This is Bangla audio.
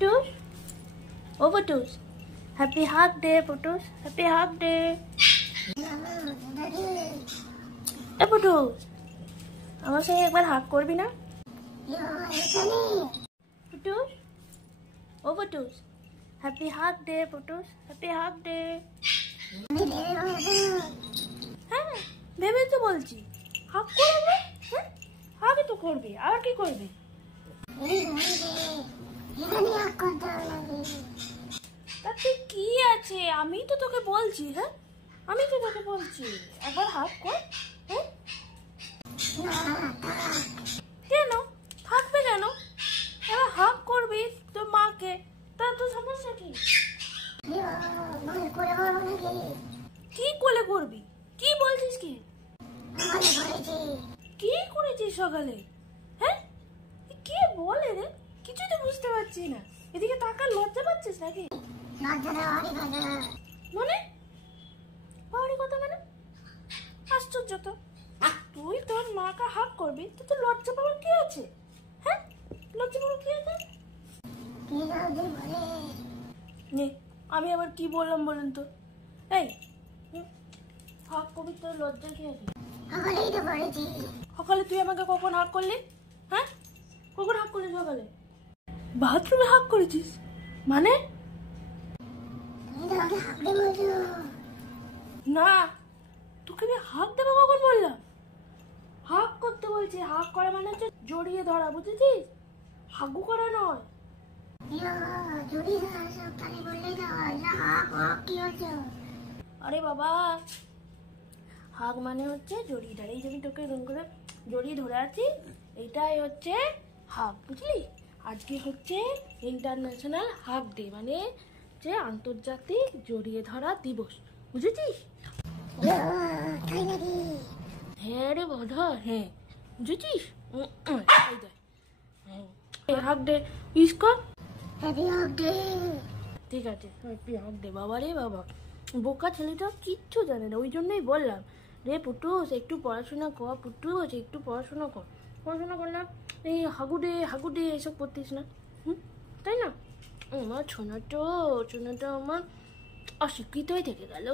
পুটুস, ও Putus, happy hug day Putus, happy hug day. এ পুটুস, আমার সঙ্গে একবার হাগ করবি না? পুটুস, ও Putus, happy hug day Putus, happy hug day. হ্যাঁ, ভেবে তো বলছি হাগ করবে। হ্যাঁ, হাগই তো করবি, আর কি করবি? তাতে কি আছে, আমি তো তোকে বলছি। হ্যাঁ, আমি তো তোকে বলছি একবার হাগ কর। হ্যাঁ, কেন থাকবে কেন? এবার হাগ করবি তোর মাকে, তার তো সমস্যা কি? কি কোলে করবি? কি বলছিস? কি করেছিস সকালে? হ্যাঁ, কি বলে রে? কিছু তো বুঝতে পারছি না। এদিকে তাকার লজ্জা পাচ্ছিস নাকি? মানে বাড়ি কথা মানে? আশ্চর্য তো। তুই তোর মাকে হাগ করবি তো তোর লজ্জা পাওয়ার কি আছে? হ্যাঁ, লজ্জা পাওয়ার কি আছে? নে, আমি আবার কি বললাম বলুন তো? এই হাগ করবি, তোর লজ্জা কি আছে? সকালে তুই আমাকে কখন হাগ করলি? হ্যাঁ, কখন হাগ করলি সকালে? বাথরুমে হাগ করেছিস মানে? না, তোকে আমি হাগ দেবো কখন বললাম? হাগ করতে বলছি। হাগ করা মানে হচ্ছে জড়িয়ে ধরা, বুঝেছিস? হাগু করা নয়। আরে বাবা, হাগ মানে হচ্ছে জড়িয়ে ধরে। এই যে আমি তোকে এরকম করে জড়িয়ে ধরে আছি, এইটাই হচ্ছে হাগ, বুঝলি? আজকে হচ্ছে ইন্টারন্যাশনাল হাগ ডে, মানে যে আন্তর্জাতিক জড়িয়ে ধরা দিবস, বুঝেছিস? হ্যাঁ রে বাধা, হ্যাঁ বুঝেছিস? এই দেখ, হাগ ডে ইউজ কর। ঠিক আছে, হ্যাপি হাগ ডে। বাবা রে বাবা, বোকা ছেলেটা কিচ্ছু জানে না, ওই জন্যই বললাম রে পুটুস একটু পড়াশোনা কর, পুটুস একটু পড়াশোনা কর। পড়াশোনা করলাম, এই হাগুডে এসব করতিস না। তাই না? আমার ছোনাটা আমার অশিক্ষিতই থেকে গেল।